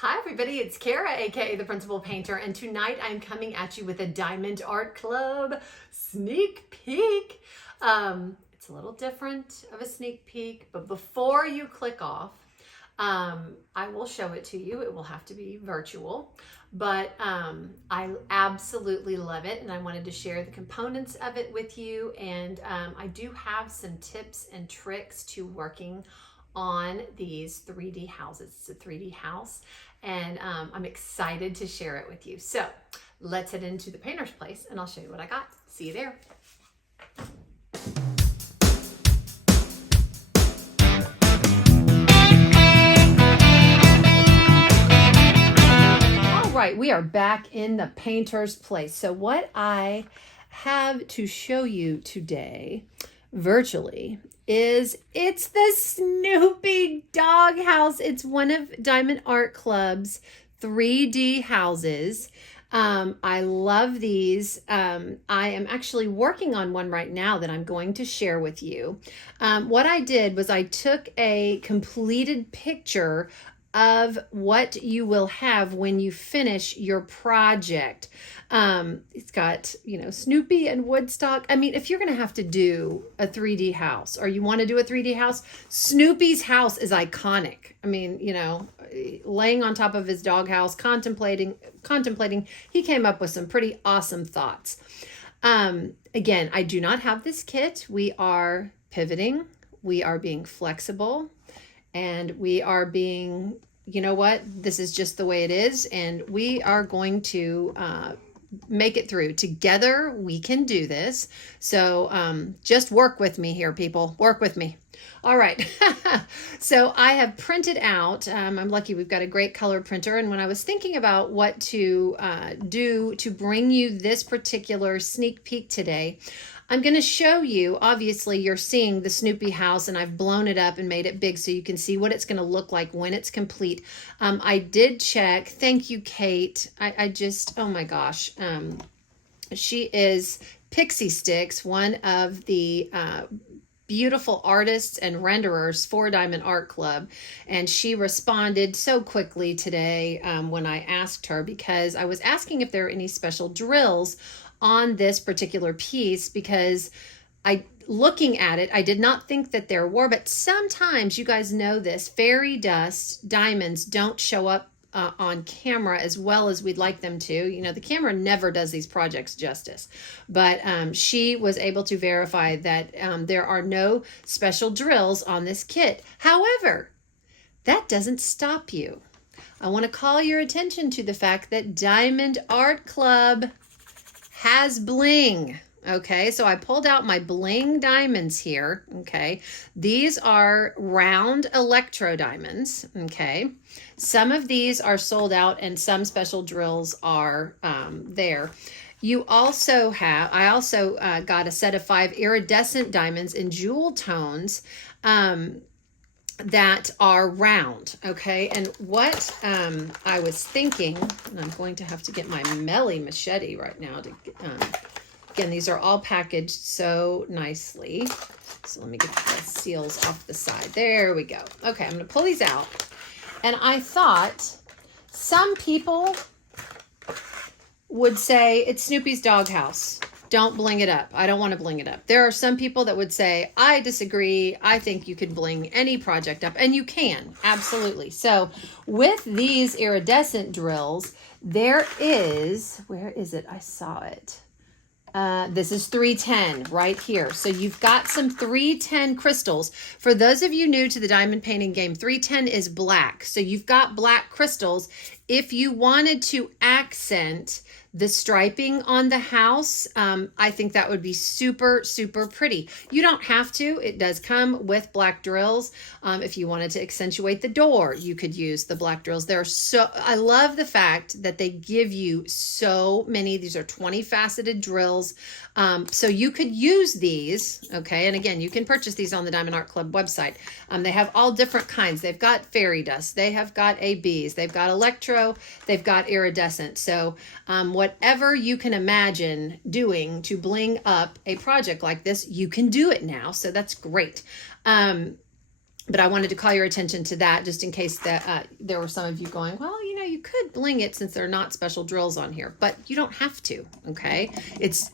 Hi everybody, it's Kara, aka the Principal Painter, and tonight I'm coming at you with a Diamond Art Club sneak peek. It's a little different of a sneak peek, but before you click off, I will show it to you. It will have to be virtual, but I absolutely love it, and I wanted to share the components of it with you, and I do have some tips and tricks to working on these 3D houses. It's a 3D house, and I'm excited to share it with you. So let's head into the painter's place and I'll show you what I got. See you there. All right, we are back in the painter's place. So what I have to show you today virtually it's the Snoopy Doghouse. It's one of Diamond Art Club's 3D houses. I love these. I am actually working on one right now that I'm going to share with you. What I did was I took a completed picture of what you will have when you finish your project. It's got, Snoopy and Woodstock. I mean, if you're going to have to do a 3D house or you want to do a 3D house, Snoopy's house is iconic. I mean, laying on top of his doghouse, contemplating, he came up with some pretty awesome thoughts. Again, I do not have this kit. We are pivoting. We are being flexible. And we are being, this is just the way it is. And we are going to make it through. Together, we can do this. So just work with me here, people. Work with me. All right. So I have printed out, I'm lucky we've got a great color printer. And when I was thinking about what to do to bring you this particular sneak peek today, I'm going to show you, obviously you're seeing the Snoopy house and I've blown it up and made it big so you can see what it's going to look like when it's complete. I did check. Thank you, Kate. I just, oh my gosh. She is Pixie Sticks, one of the beautiful artists and renderers for Diamond Art Club. And she responded so quickly today when I asked her, because I was asking if there are any special drills on this particular piece, because looking at it, I did not think that there were, but sometimes, you guys know this, fairy dust diamonds don't show up on camera as well as we'd like them to. The camera never does these projects justice, but she was able to verify that there are no special drills on this kit. However, that doesn't stop you. I want to call your attention to the fact that Diamond Art Club has bling. Okay, so I pulled out my bling diamonds here. Okay, these are round electro diamonds. Okay, some of these are sold out and some special drills are there. You also have, I also got a set of 5 iridescent diamonds in jewel tones that are round. Okay, and what I was thinking, and I'm going to have to get my Melly machete right now to again, these are all packaged so nicely. So let me get the seals off the side. There we go. Okay, I'm going to pull these out. And I thought some people would say it's Snoopy's doghouse. Don't bling it up. I don't want to bling it up. There are some people that would say, I disagree. I think you could bling any project up. And you can, absolutely. So with these iridescent drills, there is, where is it? I saw it. This is 310 right here. So you've got some 310 crystals. For those of you new to the diamond painting game, 310 is black. So you've got black crystals. If you wanted to accent the striping on the house, I think that would be super, super pretty. You don't have to. It does come with black drills. If you wanted to accentuate the door, you could use the black drills. I love the fact that they give you so many. These are 20 faceted drills. So you could use these, okay? And again, you can purchase these on the Diamond Art Club website. They have all different kinds. They've got fairy dust. They have got ABs. They've got electro. They've got iridescent. So whatever you can imagine doing to bling up a project like this, you can do it now. So that's great. But I wanted to call your attention to that just in case that there were some of you going, well, you could bling it since there are not special drills on here, but you don't have to, okay? It's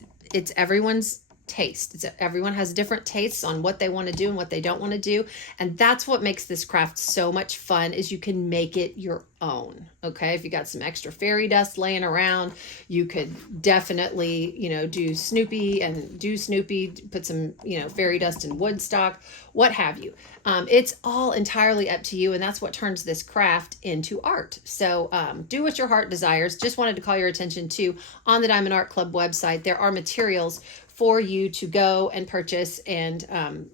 everyone's taste. Everyone has different tastes on what they want to do and what they don't want to do. And that's what makes this craft so much fun, is you can make it your own. Okay. If you got some extra fairy dust laying around, you could definitely, do Snoopy, put some, fairy dust in Woodstock, what have you. It's all entirely up to you. And that's what turns this craft into art. So do what your heart desires. Just wanted to call your attention to, on the Diamond Art Club website, there are materials for you to go and purchase and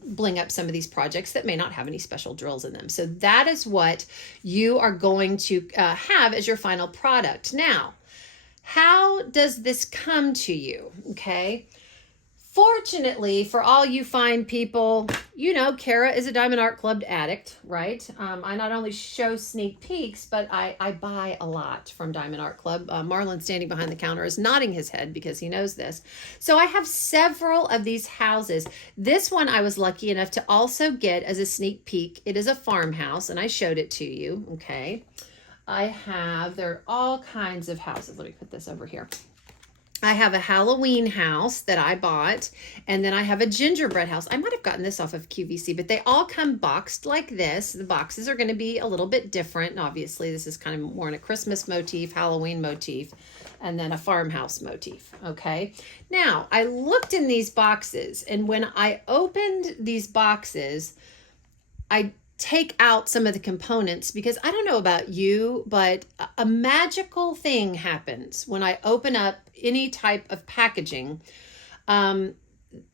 bling up some of these projects that may not have any special drills in them. So that is what you are going to have as your final product. Now, how does this come to you? Okay. Fortunately for all you fine people, Kara is a Diamond Art Club addict, right? I not only show sneak peeks, but I buy a lot from Diamond Art Club. Marlon, standing behind the counter, is nodding his head because he knows this. So I have several of these houses. This one I was lucky enough to also get as a sneak peek. It is a farmhouse, and I showed it to you, okay? There are all kinds of houses. Let me put this over here. I have a Halloween house that I bought, and then I have a gingerbread house. I might have gotten this off of QVC, but they all come boxed like this. The boxes are going to be a little bit different. Obviously, this is kind of more in a Christmas motif, Halloween motif, and then a farmhouse motif. Okay. Now, I looked in these boxes, and when I opened these boxes, I take out some of the components, because I don't know about you, but a magical thing happens when I open up any type of packaging.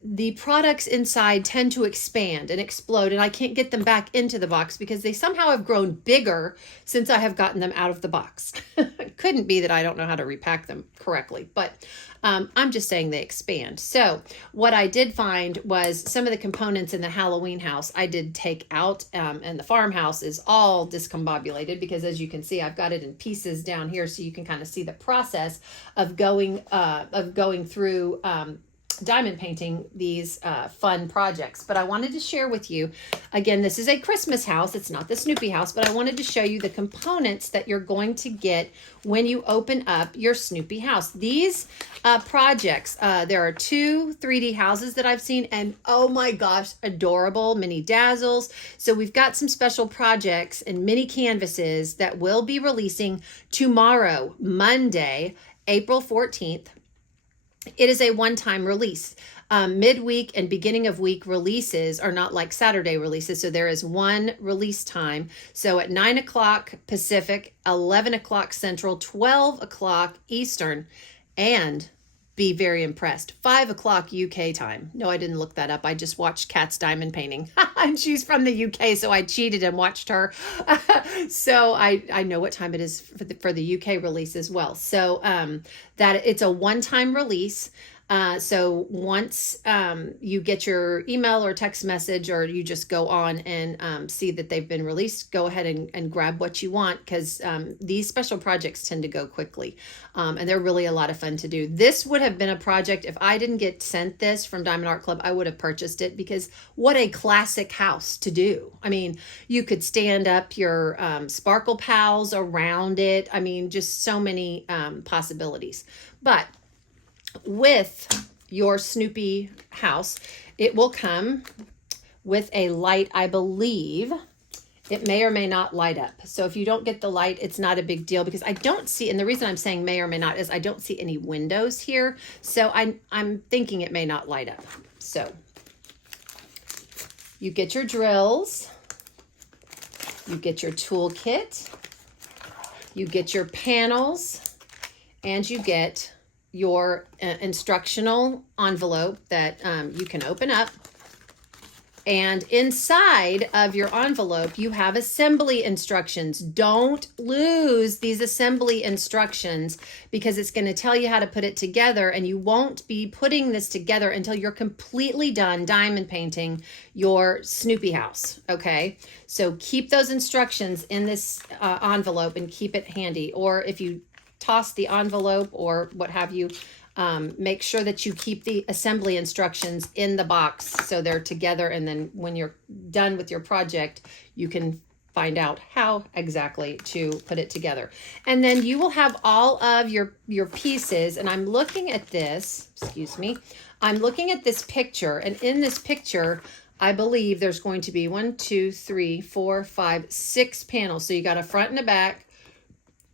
The products inside tend to expand and explode, and I can't get them back into the box because they somehow have grown bigger since I have gotten them out of the box. It couldn't be that I don't know how to repack them correctly, but I'm just saying they expand. So what I did find was some of the components in the Halloween house I did take out, and the farmhouse is all discombobulated because, as you can see, I've got it in pieces down here, so you can kind of see the process of going through diamond painting these fun projects. But I wanted to share with you, again, this is a Christmas house. It's not the Snoopy house, but I wanted to show you the components that you're going to get when you open up your Snoopy house. These projects, there are 2 3D houses that I've seen, and oh my gosh, adorable mini dazzles. So we've got some special projects and mini canvases that will be releasing tomorrow, Monday, April 14th. It is a one-time release. Midweek and beginning of week releases are not like Saturday releases. So there is one release time. So at 9 o'clock Pacific, 11 o'clock Central, 12 o'clock Eastern, and be very impressed, 5 o'clock UK time. No, I didn't look that up. I just watched Kat's diamond painting. And she's from the UK, so I cheated and watched her. So I know what time it is for the UK release as well. So that it's a one-time release. So once you get your email or text message, or you just go on and see that they've been released, go ahead and grab what you want, because these special projects tend to go quickly, and they're really a lot of fun to do. This would have been a project, if I didn't get sent this from Diamond Art Club, I would have purchased it, because what a classic house to do. I mean, you could stand up your Sparkle Pals around it. I mean, just so many possibilities. But with your Snoopy house, it will come with a light, I believe. It may or may not light up. So if you don't get the light, it's not a big deal, because I don't see, and the reason I'm saying may or may not is I don't see any windows here. So I'm thinking it may not light up. So you get your drills, you get your toolkit, you get your panels, and you get your instructional envelope that you can open up. And inside of your envelope, you have assembly instructions. Don't lose these assembly instructions, because it's going to tell you how to put it together, and you won't be putting this together until you're completely done diamond painting your Snoopy house. Okay, so keep those instructions in this envelope and keep it handy. Or if you toss the envelope or what have you, make sure that you keep the assembly instructions in the box so they're together, and then when you're done with your project, you can find out how exactly to put it together. And then you will have all of your pieces, and I'm looking at this, excuse me, I'm looking at this picture, and in this picture, I believe there's going to be 1, 2, 3, 4, 5, 6 panels. So you got a front and a back,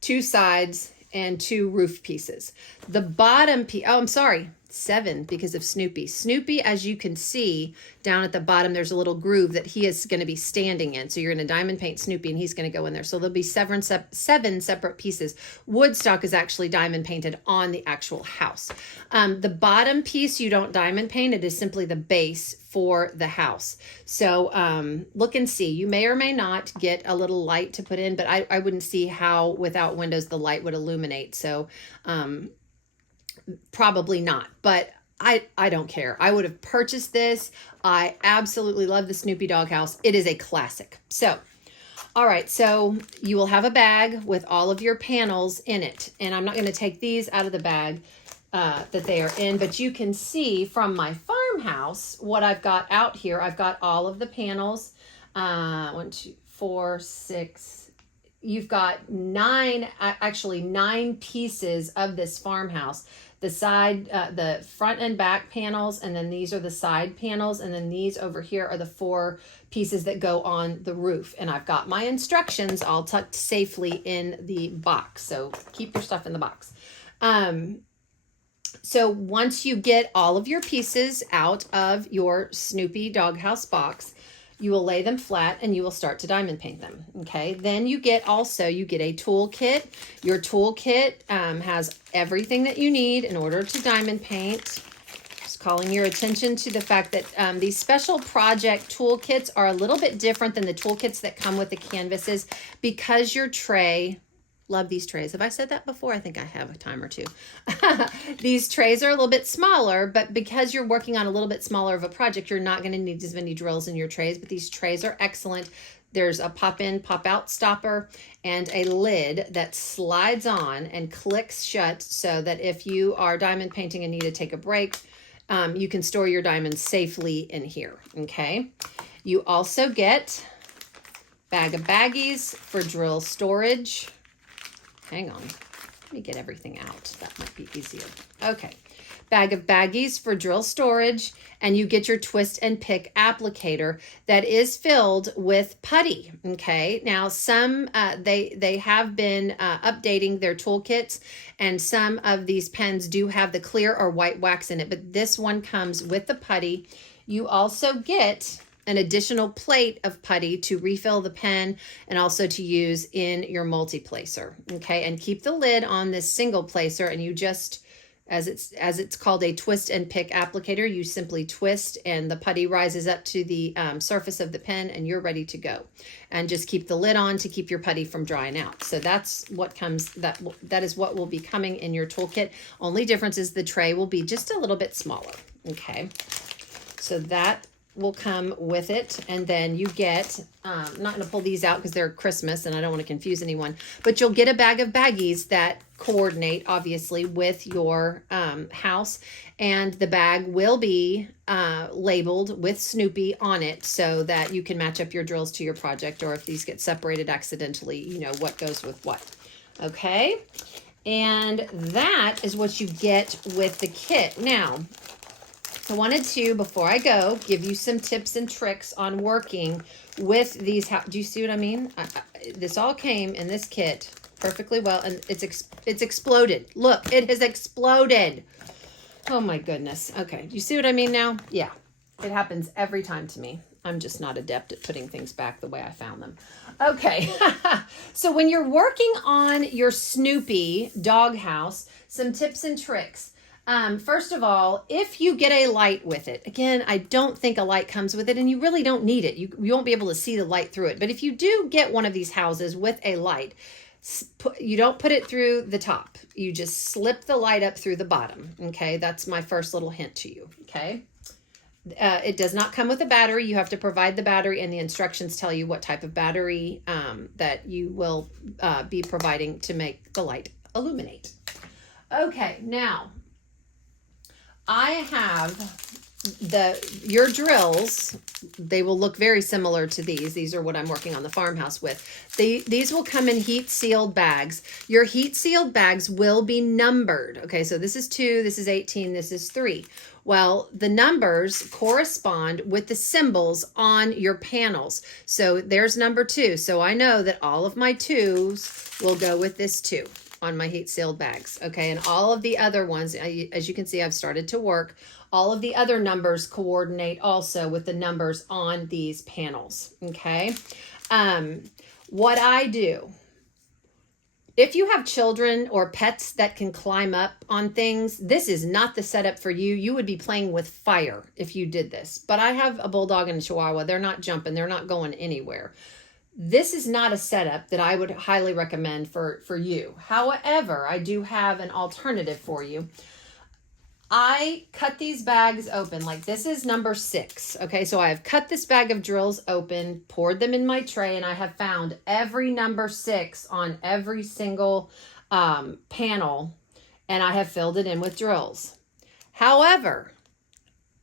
2 sides, and 2 roof pieces. The bottom piece, oh, I'm sorry, 7 because of Snoopy. Snoopy, as you can see down at the bottom, there's a little groove that he is going to be standing in. So you're going to diamond paint Snoopy and he's going to go in there. So there'll be 7 separate pieces. Woodstock is actually diamond painted on the actual house. The bottom piece you don't diamond paint. It is simply the base for the house. So look and see. You may or may not get a little light to put in, but I wouldn't see how without windows the light would illuminate. So probably not, but I don't care. I would have purchased this. I absolutely love the Snoopy Doghouse. It is a classic. So, all right, so you will have a bag with all of your panels in it. And I'm not going to take these out of the bag that they are in, but you can see from my farmhouse what I've got out here. I've got all of the panels. 1, 2, 4, 6. You've got 9 pieces of this farmhouse. The side, the front and back panels, and then these are the side panels, and then these over here are the 4 pieces that go on the roof. And I've got my instructions all tucked safely in the box. So keep your stuff in the box. So once you get all of your pieces out of your Snoopy Doghouse box, you will lay them flat and you will start to diamond paint them. Okay. Then you get a tool kit. Your tool kit has everything that you need in order to diamond paint. Just calling your attention to the fact that these special project tool kits are a little bit different than the tool kits that come with the canvases because your tray, love these trays. Have I said that before? I think I have a time or two. These trays are a little bit smaller, but because you're working on a little bit smaller of a project, you're not going to need as many drills in your trays, but these trays are excellent. There's a pop-in, pop-out stopper and a lid that slides on and clicks shut so that if you are diamond painting and need to take a break, you can store your diamonds safely in here, okay? You also get bag of baggies for drill storage. Hang on, let me get everything out. That might be easier. Okay, bag of baggies for drill storage, and you get your twist and pick applicator that is filled with putty. Okay, now some they have been updating their toolkits, and some of these pens do have the clear or white wax in it, but this one comes with the putty. You also get an additional plate of putty to refill the pen and also to use in your multi-placer. Okay, and keep the lid on this single placer, and you just, as it's called a twist and pick applicator, you simply twist and the putty rises up to the surface of the pen and you're ready to go. And just keep the lid on to keep your putty from drying out. So that's what comes, that is what will be coming in your toolkit. Only difference is the tray will be just a little bit smaller. Okay, so that will come with it. And then you get, I'm not going to pull these out because they're Christmas and I don't want to confuse anyone, but you'll get a bag of baggies that coordinate obviously with your house, and the bag will be labeled with Snoopy on it so that you can match up your drills to your project, or if these get separated accidentally, you know what goes with what. Okay, and that is what you get with the kit. Now, I wanted to, before I go, give you some tips and tricks on working with these. Do you see what I mean? This all came in this kit perfectly well, and it's exploded. Look, it has exploded. Oh my goodness. Okay, do you see what I mean now? Yeah, it happens every time to me. I'm just not adept at putting things back the way I found them. Okay, so when you're working on your Snoopy Doghouse, some tips and tricks. First of all, if you get a light with it, again, I don't think a light comes with it, and you really don't need it. You won't be able to see the light through it. But if you do get one of these houses with a light, you don't put it through the top. You just slip the light up through the bottom. Okay, that's my first little hint to you. Okay, it does not come with a battery. You have to provide the battery, and the instructions tell you what type of battery that you will be providing to make the light illuminate. Okay, now I have your drills, they will look very similar to these. These are what I'm working on the farmhouse with. These will come in heat sealed bags. Your heat sealed bags will be numbered. Okay, so this is 2, this is 18, this is 3. Well, the numbers correspond with the symbols on your panels. So there's number 2. So I know that all of my 2s will go with this 2 on my heat sealed bags. Okay, and all of the other ones, as you can see, I've started to work. All of the other numbers coordinate also with the numbers on these panels. Okay, what I do, if you have children or pets that can climb up on things, this is not the setup for you. You would be playing with fire if you did this. But I have a bulldog and a chihuahua. They're not jumping. They're not going anywhere. This is not a setup that I would highly recommend for you. However, I do have an alternative for you. I cut these bags open, like this is number 6. Okay, so I have cut this bag of drills open, poured them in my tray, and I have found every number 6 on every single panel, and I have filled it in with drills. However,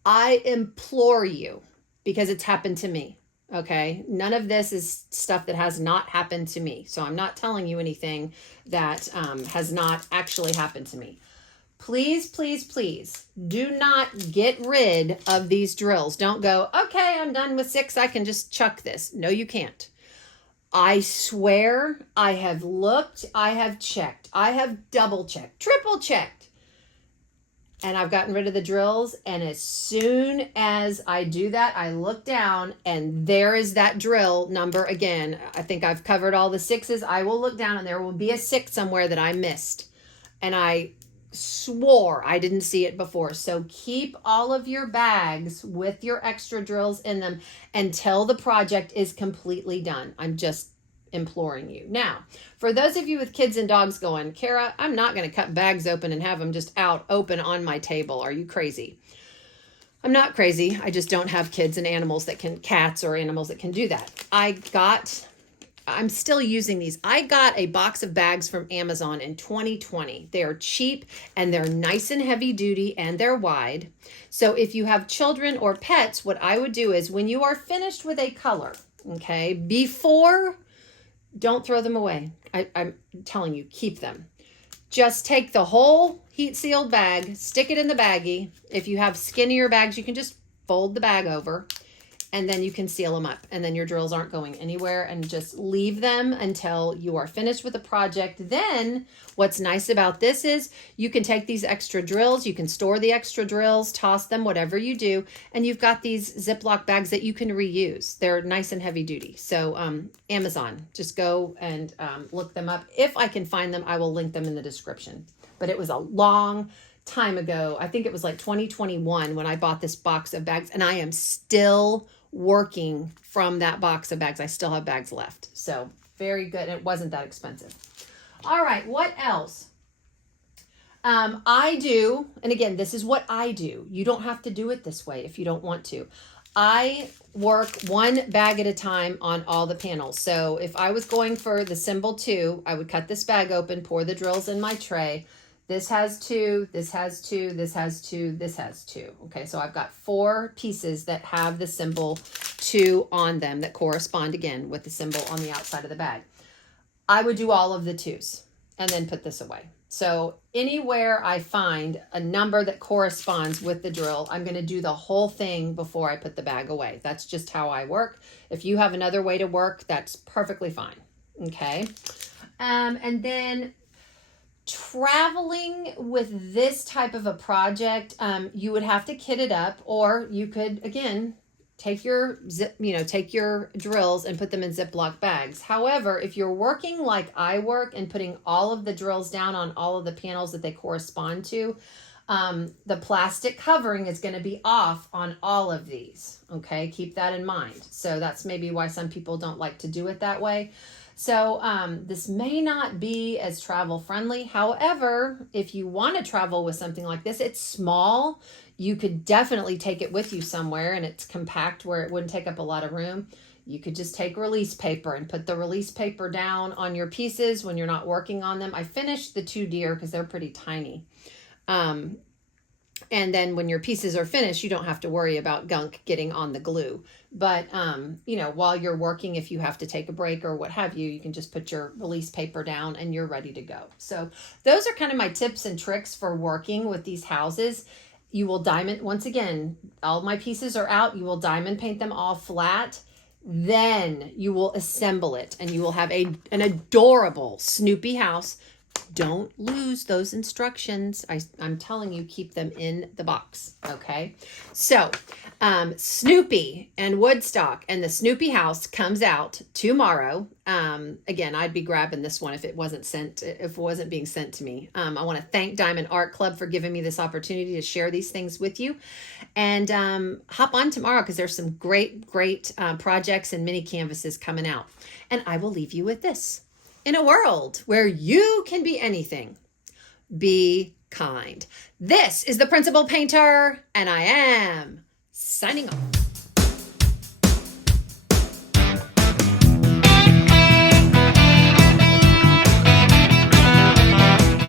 I implore you, because it's happened to me, okay? None of this is stuff that has not happened to me. So I'm not telling you anything that has not actually happened to me. Please, please, please do not get rid of these drills. Don't go, okay, I'm done with 6. I can just chuck this. No, you can't. I swear I have looked, I have checked, I have double checked, triple checked, and I've gotten rid of the drills. And as soon as I do that, I look down and there is that drill number again. I think I've covered all the 6s. I will look down and there will be a 6 somewhere that I missed. And I swore I didn't see it before. So keep all of your bags with your extra drills in them until the project is completely done. I'm just imploring you. Now, for those of you with kids and dogs going, Kara, I'm not going to cut bags open and have them just out open on my table. Are you crazy? I'm not crazy. I just don't have kids and animals that can, cats or animals that can do that. I'm still using these. I got a box of bags from Amazon in 2020. They're cheap and they're nice and heavy duty and they're wide. So if you have children or pets, what I would do is when you are finished with a color, okay, don't throw them away. I'm telling you, keep them. Just take the whole heat sealed bag, stick it in the baggie. If you have skinnier bags, you can just fold the bag over and then you can seal them up, and then your drills aren't going anywhere, and just leave them until you are finished with the project. Then what's nice about this is you can take these extra drills, you can store the extra drills, toss them, whatever you do, and you've got these Ziploc bags that you can reuse. They're nice and heavy duty. So Amazon, just go and look them up. If I can find them, I will link them in the description. But it was a long time ago. I think it was like 2021 when I bought this box of bags, and I am still working from that box of bags. I still have bags left. So very good. It wasn't that expensive. All right. What else? I do, and again, this is what I do. You don't have to do it this way if you don't want to. I work one bag at a time on all the panels. So if I was going for the symbol 2, I would cut this bag open, pour the drills in my tray. This has 2, this has 2, this has 2, this has 2. Okay, so I've got 4 pieces that have the symbol 2 on them that correspond again with the symbol on the outside of the bag. I would do all of the 2s and then put this away. So anywhere I find a number that corresponds with the drill, I'm going to do the whole thing before I put the bag away. That's just how I work. If you have another way to work, that's perfectly fine. Okay, and then traveling with this type of a project, you would have to kit it up, or you could again take your drills and put them in Ziploc bags. However, if you're working like I work and putting all of the drills down on all of the panels that they correspond to, the plastic covering is going to be off on all of these. Okay, keep that in mind. So that's maybe why some people don't like to do it that way. So this may not be as travel friendly. However, if you want to travel with something like this, it's small. You could definitely take it with you somewhere, and it's compact where it wouldn't take up a lot of room. You could just take release paper and put the release paper down on your pieces when you're not working on them. I finished the 2 deer because they're pretty tiny. And then when your pieces are finished, you don't have to worry about gunk getting on the glue. But, you know, while you're working, if you have to take a break or what have you, you can just put your release paper down and you're ready to go. So those are kind of my tips and tricks for working with these houses. You will diamond, once again, all my pieces are out. You will diamond paint them all flat. Then you will assemble it and you will have an adorable Snoopy house. Don't lose those instructions. I'm telling you, keep them in the box. Okay. So, Snoopy and Woodstock and the Snoopy house comes out tomorrow. Again, I'd be grabbing this one if it wasn't being sent to me. I want to thank Diamond Art Club for giving me this opportunity to share these things with you, and hop on tomorrow because there's some great projects and mini canvases coming out. And I will leave you with this. In a world where you can be anything, be kind. This is the Principal Painter, and I am signing off.